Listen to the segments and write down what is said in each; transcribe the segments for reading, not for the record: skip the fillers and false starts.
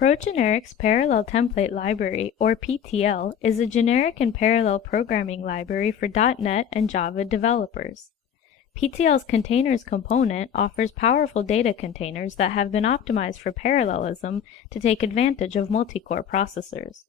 ProGeneric's Parallel Template Library, or PTL, is a generic and parallel programming library for .NET and Java developers. PTL's Containers component offers powerful data containers that have been optimized for parallelism to take advantage of multicore processors.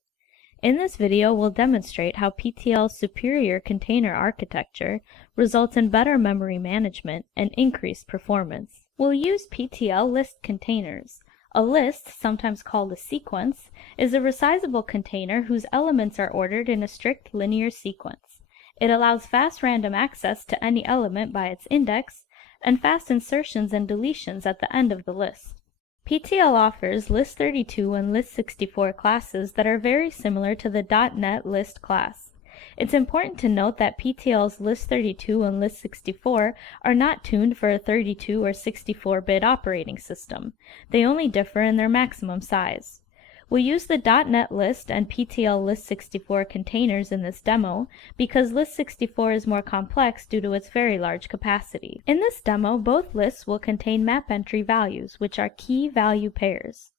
In this video, we'll demonstrate how PTL's superior container architecture results in better memory management and increased performance. We'll use PTL list containers. A list, sometimes called a sequence, is a resizable container whose elements are ordered in a strict linear sequence. It allows fast random access to any element by its index, and fast insertions and deletions at the end of the list. PTL offers List32 and List64 classes that are very similar to the .NET list class. It's important to note that PTL's List32 and List64 are not tuned for a 32 or 64-bit operating system. They only differ in their maximum size. We'll use the .NET list and PTL List64 containers in this demo because List64 is more complex due to its very large capacity. In this demo, both lists will contain map entry values, which are key value pairs.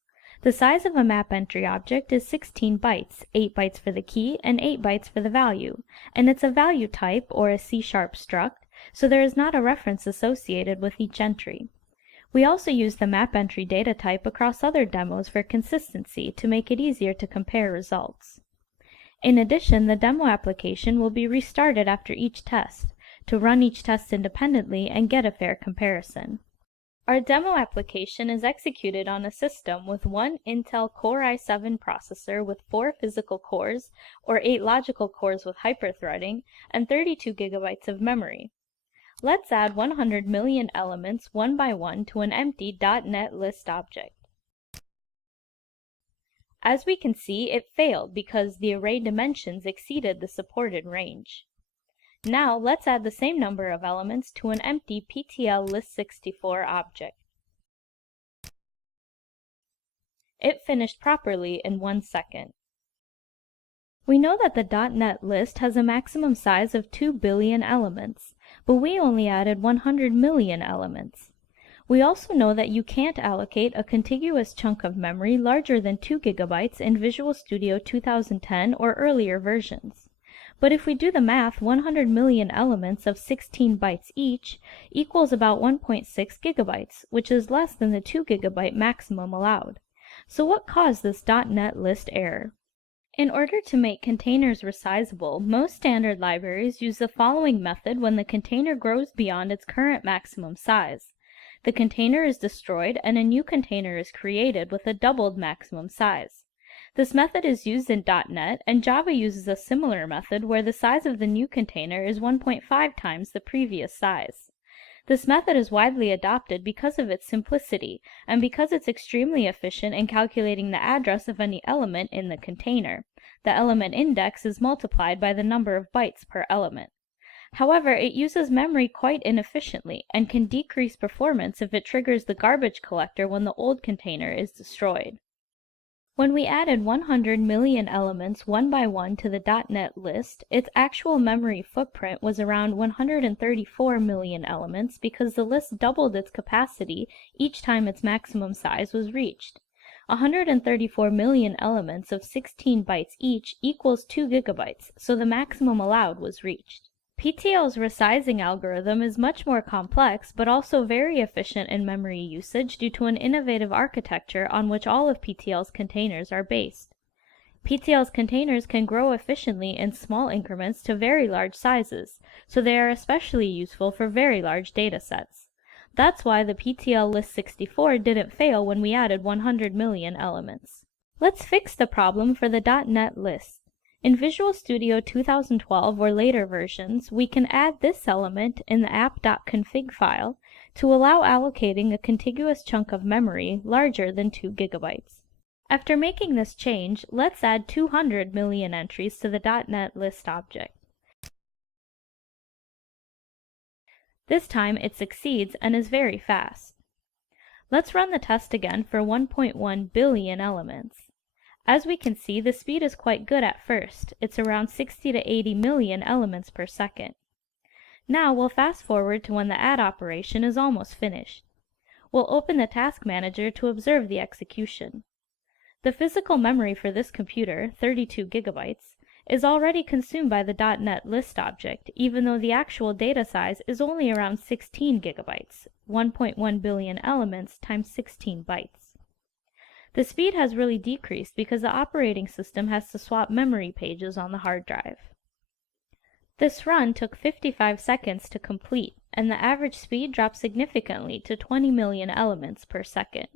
The size of a map entry object is 16 bytes, 8 bytes for the key and 8 bytes for the value, and it's a value type or a C# struct, so there is not a reference associated with each entry. We also use the map entry data type across other demos for consistency to make it easier to compare results. In addition, the demo application will be restarted after each test to run each test independently and get a fair comparison. Our demo application is executed on a system with one Intel Core i7 processor with 4 physical cores, or 8 logical cores with hyperthreading, and 32 GB of memory. Let's add 100 million elements one by one to an empty .NET list object. As we can see, it failed because the array dimensions exceeded the supported range. Now let's add the same number of elements to an empty PTL List64 object. It finished properly in 1 second. We know that the .NET list has a maximum size of 2 billion elements, but we only added 100 million elements. We also know that you can't allocate a contiguous chunk of memory larger than 2 GB in Visual Studio 2010 or earlier versions. But if we do the math, 100 million elements of 16 bytes each equals about 1.6 GB, which is less than the 2 GB maximum allowed. So what caused this .NET list error? In order to make containers resizable, most standard libraries use the following method when the container grows beyond its current maximum size. The container is destroyed and a new container is created with a doubled maximum size. This method is used in .NET, and Java uses a similar method where the size of the new container is 1.5 times the previous size. This method is widely adopted because of its simplicity, and because it's extremely efficient in calculating the address of any element in the container. The element index is multiplied by the number of bytes per element. However, it uses memory quite inefficiently, and can decrease performance if it triggers the garbage collector when the old container is destroyed. When we added 100 million elements one by one to the .NET list, its actual memory footprint was around 134 million elements because the list doubled its capacity each time its maximum size was reached. 134 million elements of 16 bytes each equals 2 GB, so the maximum allowed was reached. PTL's resizing algorithm is much more complex, but also very efficient in memory usage due to an innovative architecture on which all of PTL's containers are based. PTL's containers can grow efficiently in small increments to very large sizes, so they are especially useful for very large data sets. That's why the PTL List64 didn't fail when we added 100 million elements. Let's fix the problem for the .NET list. In Visual Studio 2012 or later versions, we can add this element in the app.config file to allow allocating a contiguous chunk of memory larger than 2 GB. After making this change, let's add 200 million entries to the .NET list object. This time it succeeds and is very fast. Let's run the test again for 1.1 billion elements. As we can see, the speed is quite good at first. It's around 60 to 80 million elements per second. Now we'll fast forward to when the add operation is almost finished. We'll open the Task Manager to observe the execution. The physical memory for this computer, 32 gigabytes, is already consumed by the .NET list object, even though the actual data size is only around 16 gigabytes, 1.1 billion elements times 16 bytes. The speed has really decreased because the operating system has to swap memory pages on the hard drive. This run took 55 seconds to complete, and the average speed dropped significantly to 20 million elements per second.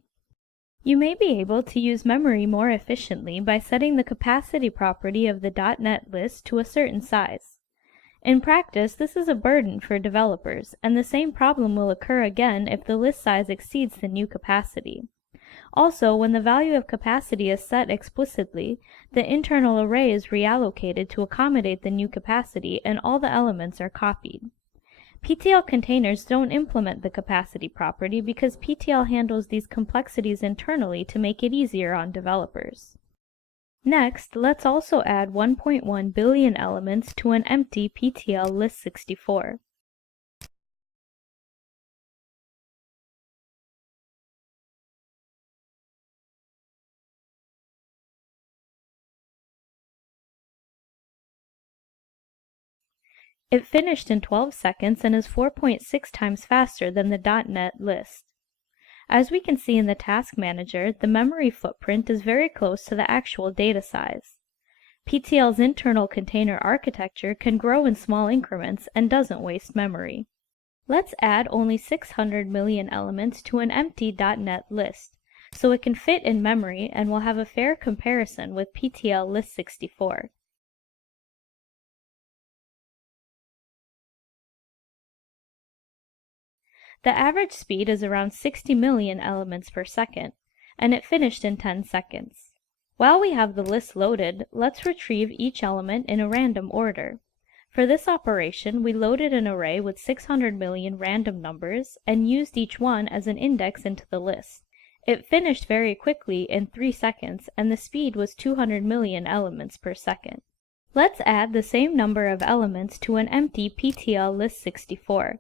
You may be able to use memory more efficiently by setting the capacity property of the .NET list to a certain size. In practice, this is a burden for developers, and the same problem will occur again if the list size exceeds the new capacity. Also, when the value of capacity is set explicitly, the internal array is reallocated to accommodate the new capacity and all the elements are copied. PTL containers don't implement the capacity property because PTL handles these complexities internally to make it easier on developers. Next, let's also add 1.1 billion elements to an empty PTL List64. It finished in 12 seconds and is 4.6 times faster than the .NET list. As we can see in the Task Manager, the memory footprint is very close to the actual data size. PTL's internal container architecture can grow in small increments and doesn't waste memory. Let's add only 600 million elements to an empty .NET list, so it can fit in memory and will have a fair comparison with PTL List64. The average speed is around 60 million elements per second, and it finished in 10 seconds. While we have the list loaded, let's retrieve each element in a random order. For this operation, we loaded an array with 600 million random numbers and used each one as an index into the list. It finished very quickly in 3 seconds, and the speed was 200 million elements per second. Let's add the same number of elements to an empty PTL List64.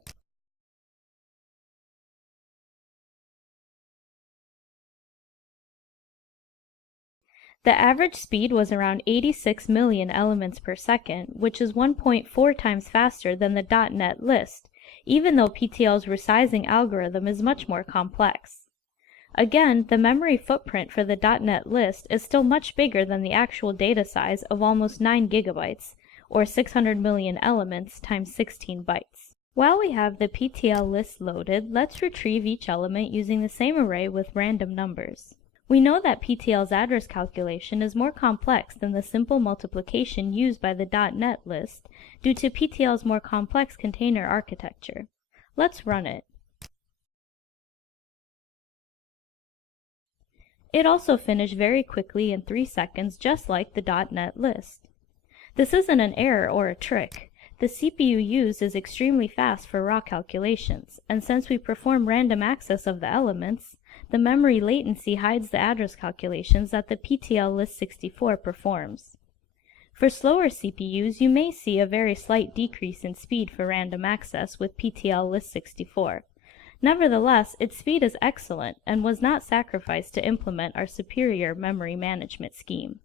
The average speed was around 86 million elements per second, which is 1.4 times faster than the .NET list, even though PTL's resizing algorithm is much more complex. Again, the memory footprint for the .NET list is still much bigger than the actual data size of almost 9 gigabytes, or 600 million elements times 16 bytes. While we have the PTL list loaded, let's retrieve each element using the same array with random numbers. We know that PTL's address calculation is more complex than the simple multiplication used by the .NET list due to PTL's more complex container architecture. Let's run it. It also finished very quickly in 3 seconds, just like the .NET list. This isn't an error or a trick. The CPU used is extremely fast for raw calculations, and since we perform random access of the elements, the memory latency hides the address calculations that the PTL List64 performs. For slower CPUs, you may see a very slight decrease in speed for random access with PTL List64. Nevertheless, its speed is excellent and was not sacrificed to implement our superior memory management scheme.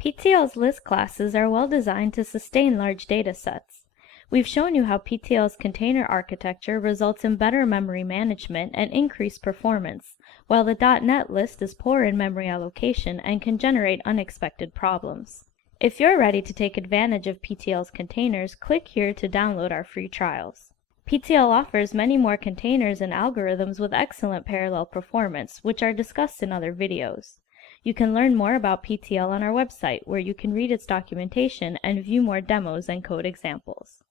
PTL's list classes are well designed to sustain large data sets. We've shown you how PTL's container architecture results in better memory management and increased performance, while the .NET list is poor in memory allocation and can generate unexpected problems. If you're ready to take advantage of PTL's containers, click here to download our free trials. PTL offers many more containers and algorithms with excellent parallel performance, which are discussed in other videos. You can learn more about PTL on our website, where you can read its documentation and view more demos and code examples.